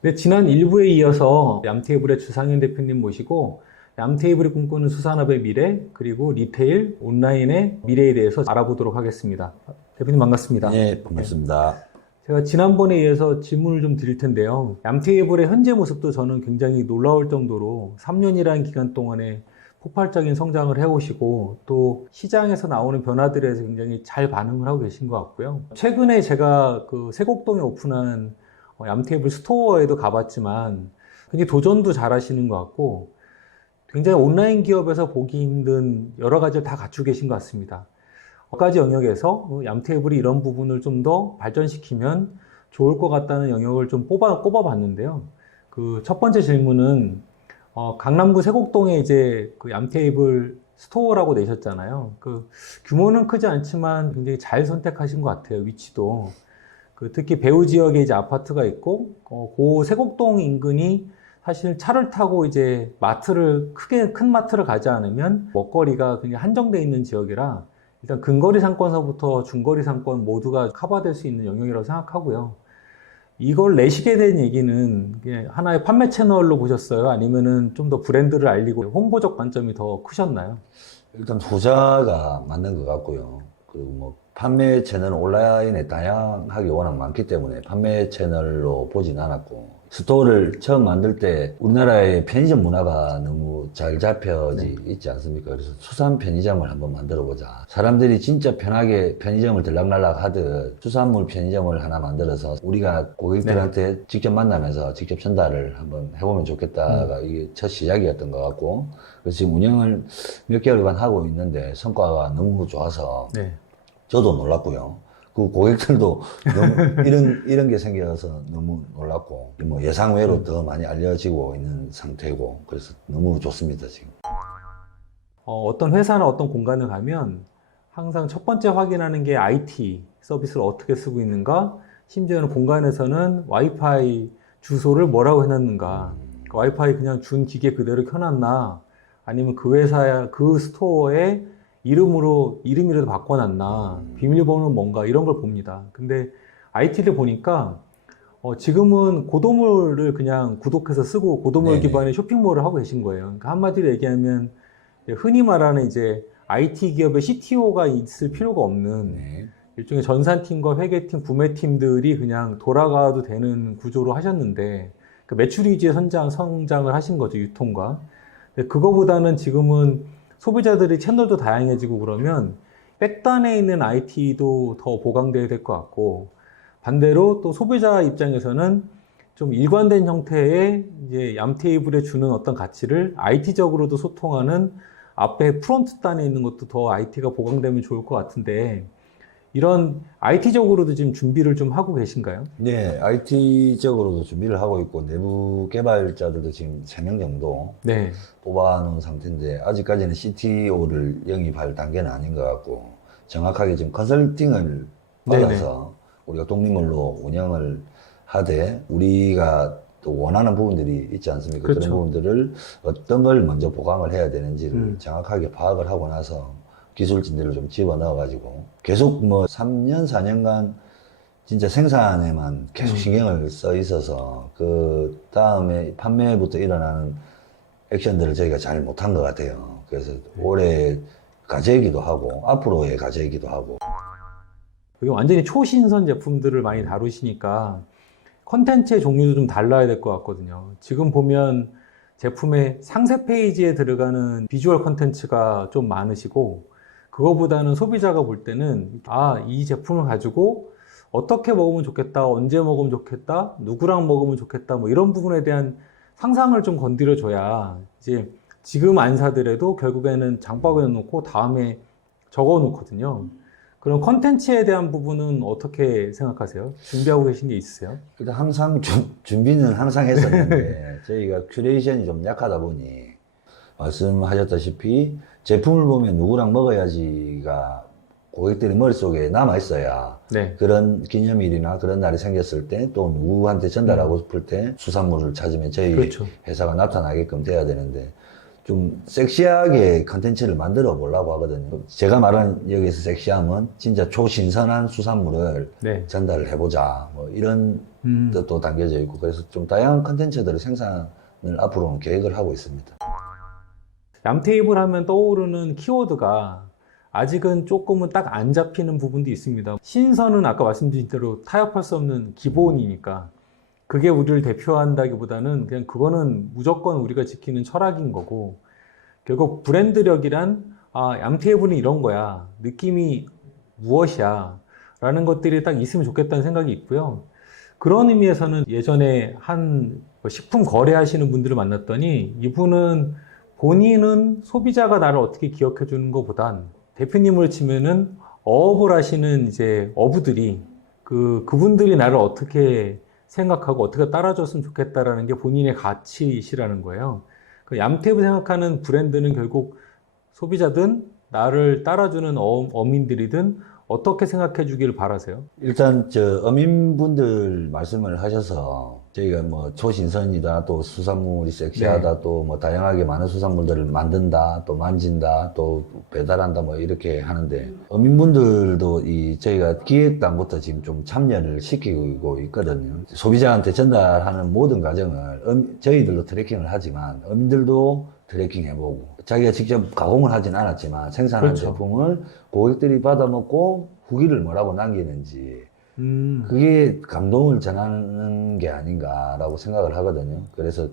네, 지난 1부에 이어서 얌테이블의 주상현 대표님 모시고 얌테이블이 꿈꾸는 수산업의 미래, 그리고 리테일, 온라인의 미래에 대해서 알아보도록 하겠습니다. 대표님 반갑습니다. 네, 반갑습니다. 제가 지난번에 이어서 질문을 좀 드릴 텐데요. 얌테이블의 현재 모습도 저는 굉장히 놀라울 정도로 3년이라는 기간 동안에 폭발적인 성장을 해오시고 또 시장에서 나오는 변화들에 대해서 굉장히 잘 반응을 하고 계신 것 같고요. 최근에 제가 그 세곡동에 오픈한 얌테이블 스토어에도 가봤지만 굉장히 도전도 잘 하시는 것 같고 굉장히 온라인 기업에서 보기 힘든 여러 가지를 다 갖추고 계신 것 같습니다. 몇 가지 영역에서 얌테이블이 이런 부분을 좀 더 발전시키면 좋을 것 같다는 영역을 좀 꼽아봤는데요. 그 첫 번째 질문은 강남구 세곡동에 이제 그 얌테이블 스토어라고 내셨잖아요. 그 규모는 크지 않지만 굉장히 잘 선택하신 것 같아요. 위치도. 그 특히 배우 지역에 이제 아파트가 있고, 그 세곡동 인근이 사실 차를 타고 이제 큰 마트를 가지 않으면 먹거리가 굉장히 한정되어 있는 지역이라 일단 근거리 상권서부터 중거리 상권 모두가 커버될 수 있는 영역이라고 생각하고요. 이걸 내시게 된 얘기는 이게 하나의 판매 채널로 보셨어요? 아니면은 좀 더 브랜드를 알리고 홍보적 관점이 더 크셨나요? 일단 후자가 맞는 것 같고요. 그리고 뭐 판매 채널 온라인에 다양하게 워낙 많기 때문에 판매 채널로 보진 않았고, 스토어를 처음 만들 때 우리나라의 편의점 문화가 너무 잘 잡혀지 있지 않습니까? 그래서 수산 편의점을 한번 만들어 보자. 사람들이 진짜 편하게 편의점을 들락날락 하듯 수산물 편의점을 하나 만들어서 우리가 고객들한테 직접 만나면서 직접 전달을 한번 해보면 좋겠다가 이게 첫 시작이었던 것 같고, 그래서 지금 운영을 몇 개월간 하고 있는데 성과가 너무 좋아서 네. 저도 놀랐고요. 그 고객들도 너무 이런 게 생겨서 너무 놀랐고, 뭐 예상외로 더 많이 알려지고 있는 상태고, 그래서 너무 좋습니다, 지금. 어떤 회사나 어떤 공간을 가면 항상 첫 번째 확인하는 게 IT 서비스를 어떻게 쓰고 있는가, 심지어는 공간에서는 와이파이 주소를 뭐라고 해놨는가, 그 와이파이 그냥 준 기계 그대로 켜놨나, 아니면 그 회사야 그 스토어에 이름이라도 바꿔놨나, 비밀번호는 뭔가, 이런 걸 봅니다. 근데 IT를 보니까, 지금은 고도물을 그냥 구독해서 쓰고 고도물 네네. 기반의 쇼핑몰을 하고 계신 거예요. 그러니까 한마디로 얘기하면, 흔히 말하는 이제 IT 기업의 CTO가 있을 필요가 없는 네. 일종의 전산팀과 회계팀, 구매팀들이 그냥 돌아가도 되는 구조로 하셨는데, 그 매출 위주의 성장을 하신 거죠, 유통과. 근데 그거보다는 지금은 소비자들이 채널도 다양해지고 그러면 백단에 있는 IT도 더 보강돼야 될 것 같고, 반대로 또 소비자 입장에서는 좀 일관된 형태의 이제 얌테이블에 주는 어떤 가치를 IT적으로도 소통하는 앞에 프론트 단에 있는 것도 더 IT가 보강되면 좋을 것 같은데, 이런 IT적으로도 지금 준비를 좀 하고 계신가요? 네, IT적으로도 준비를 하고 있고, 내부 개발자들도 지금 3명 정도 네. 뽑아놓은 상태인데, 아직까지는 CTO를 영입할 단계는 아닌 것 같고, 정확하게 지금 컨설팅을 받아서 우리가 독립물로 운영을 하되, 우리가 또 원하는 부분들이 있지 않습니까? 그렇죠. 그런 부분들을 어떤 걸 먼저 보강을 해야 되는지를 정확하게 파악을 하고 나서 기술진들을 좀 집어넣어가지고, 계속 뭐 3년, 4년간 진짜 생산에만 계속 신경을 써 있어서, 그 다음에 판매부터 일어나는 액션들을 저희가 잘 못한 것 같아요. 그래서 올해 과제이기도 하고, 앞으로의 과제이기도 하고. 이게 완전히 초신선 제품들을 많이 다루시니까 컨텐츠의 종류도 좀 달라야 될 것 같거든요. 지금 보면 제품의 상세 페이지에 들어가는 비주얼 컨텐츠가 좀 많으시고, 그거보다는 소비자가 볼 때는 이 제품을 가지고 어떻게 먹으면 좋겠다, 언제 먹으면 좋겠다, 누구랑 먹으면 좋겠다, 뭐 이런 부분에 대한 상상을 좀 건드려줘야 이제 지금 안 사더라도 결국에는 장바구니에 놓고 다음에 적어 놓거든요. 그런 컨텐츠에 대한 부분은 어떻게 생각하세요? 준비하고 계신 게 있으세요? 일단 항상 준비는 항상 했었는데, 저희가 큐레이션이 좀 약하다 보니, 말씀하셨다시피, 제품을 보면 누구랑 먹어야지가 고객들의 머릿속에 남아있어야, 네. 그런 기념일이나 그런 날이 생겼을 때, 또 누구한테 전달하고 싶을 때 수산물을 찾으면 저희 그렇죠. 회사가 나타나게끔 돼야 되는데, 좀 섹시하게 컨텐츠를 만들어 보려고 하거든요. 제가 말하는 여기서 섹시함은 진짜 초신선한 수산물을 네. 전달을 해보자. 뭐 이런 뜻도 담겨져 있고, 그래서 좀 다양한 컨텐츠들을 생산을 앞으로는 계획을 하고 있습니다. 얌테이블 하면 떠오르는 키워드가 아직은 조금은 딱 안 잡히는 부분도 있습니다. 신선은 아까 말씀드린 대로 타협할 수 없는 기본이니까 그게 우리를 대표한다기보다는 그냥 그거는 무조건 우리가 지키는 철학인 거고, 결국 브랜드력이란 얌테이블은 이런 거야, 느낌이 무엇이야 라는 것들이 딱 있으면 좋겠다는 생각이 있고요. 그런 의미에서는 예전에 한 식품 거래하시는 분들을 만났더니 이분은 본인은 소비자가 나를 어떻게 기억해 주는 것보단 대표님을 치면은 어업을 하시는 이제 어부들이 그분들이 나를 어떻게 생각하고 어떻게 따라줬으면 좋겠다라는 게 본인의 가치시라는 거예요. 그 얌테이블 생각하는 브랜드는 결국 소비자든 나를 따라주는 어민들이든 어떻게 생각해 주기를 바라세요? 일단 어민분들 말씀을 하셔서 저희가 뭐 초신선이다, 또 수산물이 섹시하다, 네. 또 뭐 다양하게 많은 수산물들을 만든다, 또 만진다, 또 배달한다, 뭐 이렇게 하는데, 어민분들도 저희가 기획단부터 지금 좀 참여를 시키고 있거든요. 소비자한테 전달하는 모든 과정을 저희들로 트래킹을 하지만 어민들도 트래킹 해보고, 자기가 직접 가공을 하진 않았지만 생산한 그렇죠. 제품을 고객들이 받아먹고 후기를 뭐라고 남기는지, 그게 감동을 전하는 게 아닌가라고 생각을 하거든요. 그래서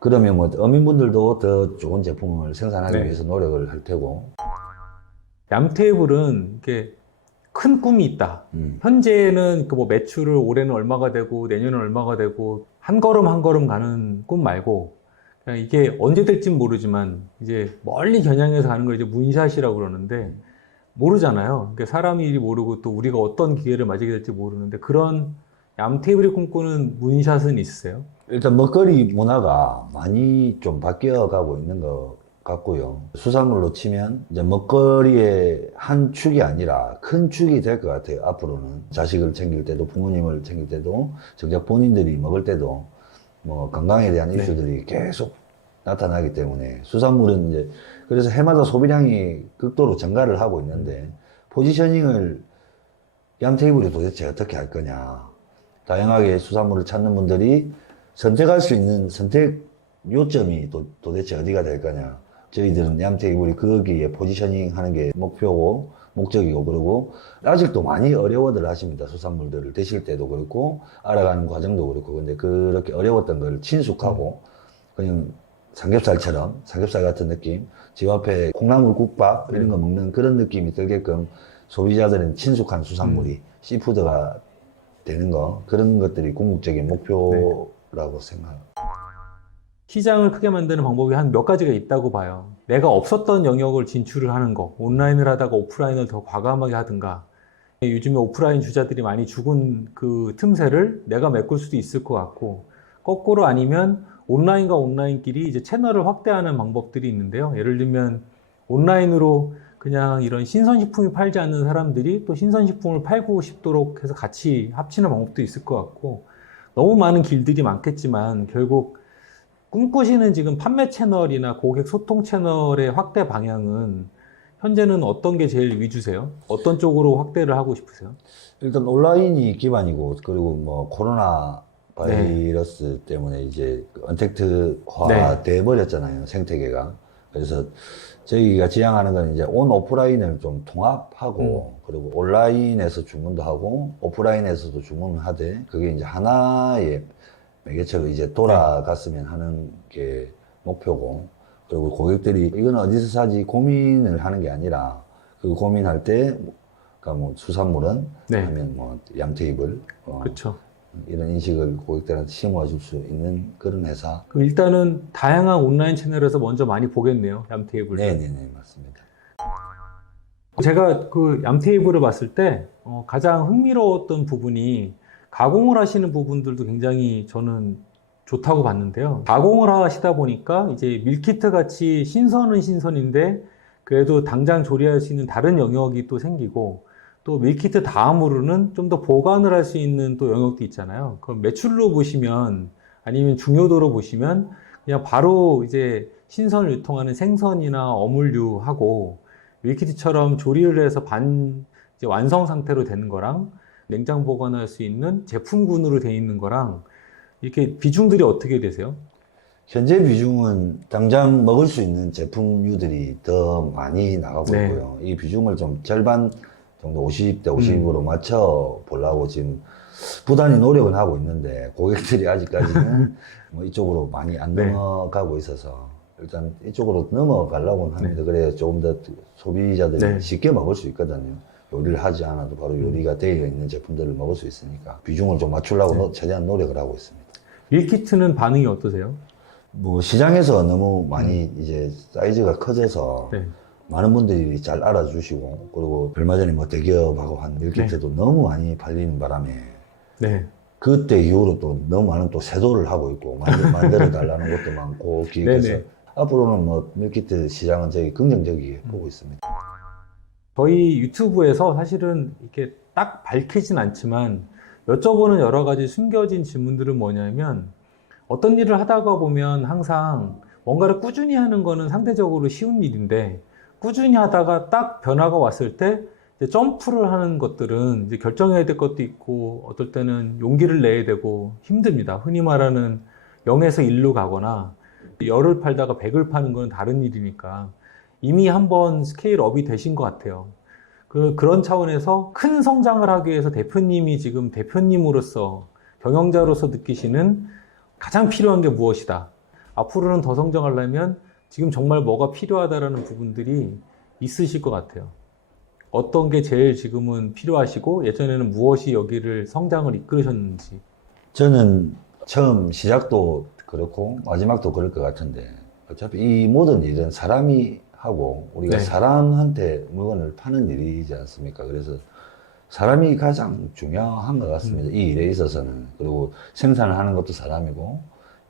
그러면 뭐 어민분들도 더 좋은 제품을 생산하기 네. 위해서 노력을 할 테고. 얌테이블은 이게 큰 꿈이 있다. 현재는 그 뭐 매출을 올해는 얼마가 되고 내년은 얼마가 되고 한 걸음 한 걸음 가는 꿈 말고, 그냥 이게 언제 될진 모르지만 이제 멀리 겨냥해서 가는 걸 이제 문샷이라고 그러는데, 모르잖아요. 그러니까 사람이 일이 모르고 또 우리가 어떤 기회를 맞이게 될지 모르는데, 그런 얌테이블이 꿈꾸는 문샷은 있으세요? 일단 먹거리 문화가 많이 좀 바뀌어 가고 있는 것 같고요. 수산물로 치면 이제 먹거리의 한 축이 아니라 큰 축이 될 것 같아요. 앞으로는 자식을 챙길 때도, 부모님을 챙길 때도, 정작 본인들이 먹을 때도 뭐 건강에 대한 네. 이슈들이 계속 나타나기 때문에, 수산물은 이제 그래서 해마다 소비량이 극도로 증가를 하고 있는데, 포지셔닝을 얌테이블이 도대체 어떻게 할 거냐. 다양하게 수산물을 찾는 분들이 선택할 수 있는 선택 요점이 도대체 어디가 될 거냐. 저희들은 얌테이블이 거기에 포지셔닝 하는 게 목표고 목적이고, 그러고 아직도 많이 어려워들 하십니다. 수산물들을 드실 때도 그렇고 알아가는 과정도 그렇고. 근데 그렇게 어려웠던 걸 친숙하고 그냥 삼겹살처럼, 삼겹살 같은 느낌, 집 앞에 콩나물 국밥 이런 거 먹는 그런 느낌이 들게끔 소비자들은 친숙한 수산물이 시푸드가 되는 거, 그런 것들이 궁극적인 목표라고 생각합니다. 시장을 크게 만드는 방법이 한 몇 가지가 있다고 봐요. 내가 없었던 영역을 진출을 하는 거, 온라인을 하다가 오프라인을 더 과감하게 하든가, 요즘에 오프라인 주자들이 많이 죽은 그 틈새를 내가 메꿀 수도 있을 것 같고, 거꾸로 아니면 온라인과 온라인끼리 이제 채널을 확대하는 방법들이 있는데요. 예를 들면 온라인으로 그냥 이런 신선식품이 팔지 않는 사람들이 또 신선식품을 팔고 싶도록 해서 같이 합치는 방법도 있을 것 같고, 너무 많은 길들이 많겠지만 결국 꿈꾸시는 지금 판매 채널이나 고객 소통 채널의 확대 방향은 현재는 어떤 게 제일 위주세요? 어떤 쪽으로 확대를 하고 싶으세요? 일단 온라인이 기반이고, 그리고 뭐 코로나 바이러스 때문에 이제 언택트화 돼 버렸잖아요, 생태계가. 그래서 저희가 지향하는 건 이제 온 오프라인을 좀 통합하고, 그리고 온라인에서 주문도 하고 오프라인에서도 주문을 하되, 그게 이제 하나의 매개체로 이제 돌아갔으면 하는 게 목표고, 그리고 고객들이 이건 어디서 사지 고민을 하는 게 아니라, 그 고민할 때 그러니까 뭐 수산물은 하면 뭐 얌테이블 그렇죠. 이런 인식을 고객들한테 심어줄 수 있는 그런 회사. 그럼 일단은 다양한 온라인 채널에서 먼저 많이 보겠네요, 얌테이블. 네네네, 맞습니다. 제가 그 얌테이블을 봤을 때 가장 흥미로웠던 부분이 가공을 하시는 부분들도 굉장히 저는 좋다고 봤는데요. 가공을 하시다 보니까 이제 밀키트 같이 신선은 신선인데 그래도 당장 조리할 수 있는 다른 영역이 또 생기고, 또 밀키트 다음으로는 좀 더 보관을 할 수 있는 또 영역도 있잖아요. 그럼 매출로 보시면, 아니면 중요도로 보시면 그냥 바로 이제 신선을 유통하는 생선이나 어물류하고 밀키트처럼 조리를 해서 이제 완성 상태로 되는 거랑 냉장 보관할 수 있는 제품군으로 되어 있는 거랑 이렇게 비중들이 어떻게 되세요? 현재 비중은 당장 먹을 수 있는 제품류들이 더 많이 나가고 네. 있고요. 이 비중을 좀 절반 정도 50대 50으로 맞춰 보려고 지금 부단히 노력은 하고 있는데 고객들이 아직까지는 뭐 이쪽으로 많이 안 네. 넘어가고 있어서 일단 이쪽으로 넘어가려고는 합니다. 네. 그래야 조금 더 소비자들이 네. 쉽게 먹을 수 있거든요. 요리를 하지 않아도 바로 요리가 되어 있는 제품들을 먹을 수 있으니까 비중을 좀 맞추려고 네. 최대한 노력을 하고 있습니다. 밀키트는 반응이 어떠세요? 뭐 시장에서 너무 많이 이제 사이즈가 커져서 네. 많은 분들이 잘 알아주시고 그리고 얼마 전에 뭐 대기업하고 한 밀키트도 너무 많이 팔리는 바람에 네. 그때 이후로 또 너무 많은 또 세도를 하고 있고 만들어 달라는 것도 많고 기획해서 네네. 앞으로는 뭐 밀키트 시장은 저희 긍정적이게 보고 있습니다. 저희 유튜브에서 사실은 이렇게 딱 밝히진 않지만 여쭤보는 여러 가지 숨겨진 질문들은 뭐냐면 어떤 일을 하다가 보면 항상 뭔가를 꾸준히 하는 거는 상대적으로 쉬운 일인데 꾸준히 하다가 딱 변화가 왔을 때 이제 점프를 하는 것들은 이제 결정해야 될 것도 있고 어떨 때는 용기를 내야 되고 힘듭니다. 흔히 말하는 0에서 1로 가거나 열을 팔다가 100을 파는 건 다른 일이니까 이미 한번 스케일업이 되신 것 같아요. 그런 차원에서 큰 성장을 하기 위해서 대표님이 지금 대표님으로서 경영자로서 느끼시는 가장 필요한 게 무엇이다. 앞으로는 더 성장하려면 지금 정말 뭐가 필요하다라는 부분들이 있으실 것 같아요. 어떤 게 제일 지금은 필요하시고 예전에는 무엇이 여기를 성장을 이끌으셨는지. 저는 처음 시작도 그렇고 마지막도 그럴 것 같은데 어차피 이 모든 일은 사람이 하고 우리가 네. 사람한테 물건을 파는 일이지 않습니까? 그래서 사람이 가장 중요한 것 같습니다. 이 일에 있어서는. 그리고 생산을 하는 것도 사람이고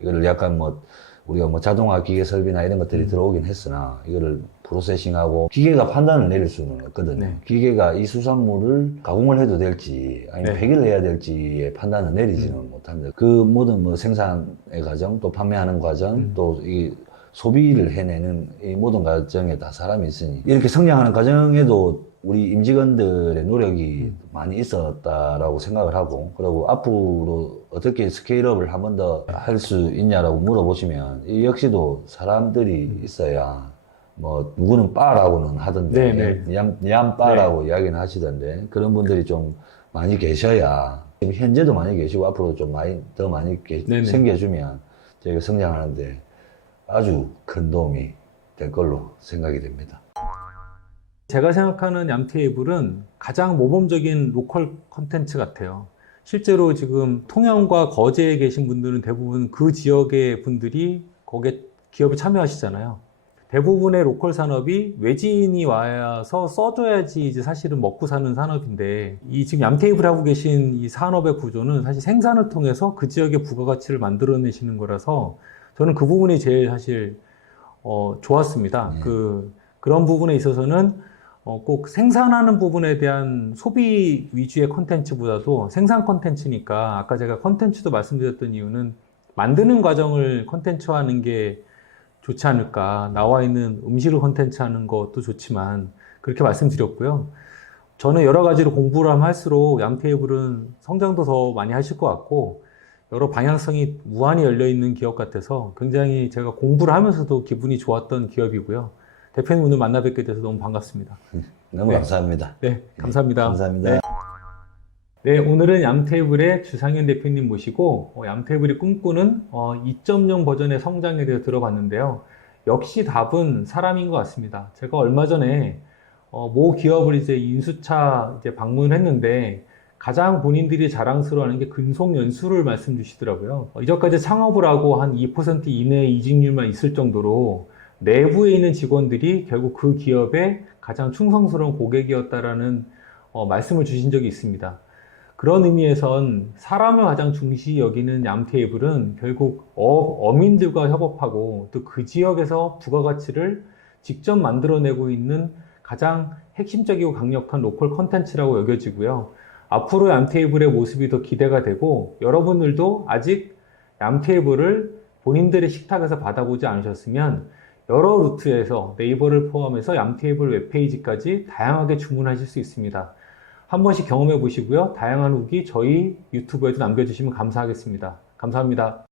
이거를 약간 뭐 우리가 뭐 자동화 기계 설비나 이런 것들이 들어오긴 했으나 이거를 프로세싱하고 기계가 판단을 내릴 수는 없거든요. 네. 기계가 이 수산물을 가공을 해도 될지 아니면 네. 폐기를 해야 될지의 판단을 내리지는 못합니다. 그 모든 뭐 생산의 과정 또 판매하는 과정 또 이 소비를 해내는 이 모든 과정에 다 사람이 있으니 이렇게 성장하는 과정에도 우리 임직원들의 노력이 많이 있었다라고 생각을 하고 그리고 앞으로 어떻게 스케일업을 한 번 더 할 수 있냐라고 물어보시면 이 역시도 사람들이 있어야 뭐 누구는 빠라고는 하던데 네네. 냠 빠라고 이야기는 하시던데 그런 분들이 좀 많이 계셔야 지금 현재도 많이 계시고 앞으로 좀 더 많이 네네. 생겨주면 저희가 성장하는데 아주 큰 도움이 될 걸로 생각이 됩니다. 제가 생각하는 얌테이블은 가장 모범적인 로컬 컨텐츠 같아요. 실제로 지금 통영과 거제에 계신 분들은 대부분 그 지역의 분들이 거기에 기업에 참여하시잖아요. 대부분의 로컬 산업이 외지인이 와서 써줘야지 이제 사실은 먹고 사는 산업인데 이 지금 얌테이블 하고 계신 이 산업의 구조는 사실 생산을 통해서 그 지역의 부가가치를 만들어내시는 거라서 저는 그 부분이 제일 사실 좋았습니다. 그런 부분에 있어서는 꼭 생산하는 부분에 대한 소비 위주의 컨텐츠보다도 생산 컨텐츠니까 아까 제가 컨텐츠도 말씀드렸던 이유는 만드는 과정을 컨텐츠화하는 게 좋지 않을까. 나와 있는 음식을 컨텐츠 하는 것도 좋지만 그렇게 말씀드렸고요. 저는 여러 가지로 공부를 하면 할수록 얌테이블은 성장도 더 많이 하실 것 같고 여러 방향성이 무한히 열려 있는 기업 같아서 굉장히 제가 공부를 하면서도 기분이 좋았던 기업이고요. 대표님 오늘 만나 뵙게 돼서 너무 반갑습니다. 너무 네. 감사합니다. 네, 감사합니다. 감사합니다. 네. 네, 오늘은 얌테이블의 주상현 대표님 모시고 얌테이블이 꿈꾸는 2.0 버전의 성장에 대해서 들어봤는데요. 역시 답은 사람인 것 같습니다. 제가 얼마 전에 모 기업을 이제 인수차 이제 방문을 했는데 가장 본인들이 자랑스러워하는 게 근속 연수를 말씀 주시더라고요. 이전까지 창업을 하고 한 2% 이내의 이직률만 있을 정도로 내부에 있는 직원들이 결국 그 기업의 가장 충성스러운 고객이었다라는 말씀을 주신 적이 있습니다. 그런 의미에선 사람을 가장 중시 여기는 얌테이블은 결국 어민들과 협업하고 또 그 지역에서 부가가치를 직접 만들어내고 있는 가장 핵심적이고 강력한 로컬 컨텐츠라고 여겨지고요. 앞으로 얌테이블의 모습이 더 기대가 되고 여러분들도 아직 얌테이블을 본인들의 식탁에서 받아보지 않으셨으면 여러 루트에서 네이버를 포함해서 얌테이블 웹페이지까지 다양하게 주문하실 수 있습니다. 한 번씩 경험해 보시고요. 다양한 후기 저희 유튜브에도 남겨주시면 감사하겠습니다. 감사합니다.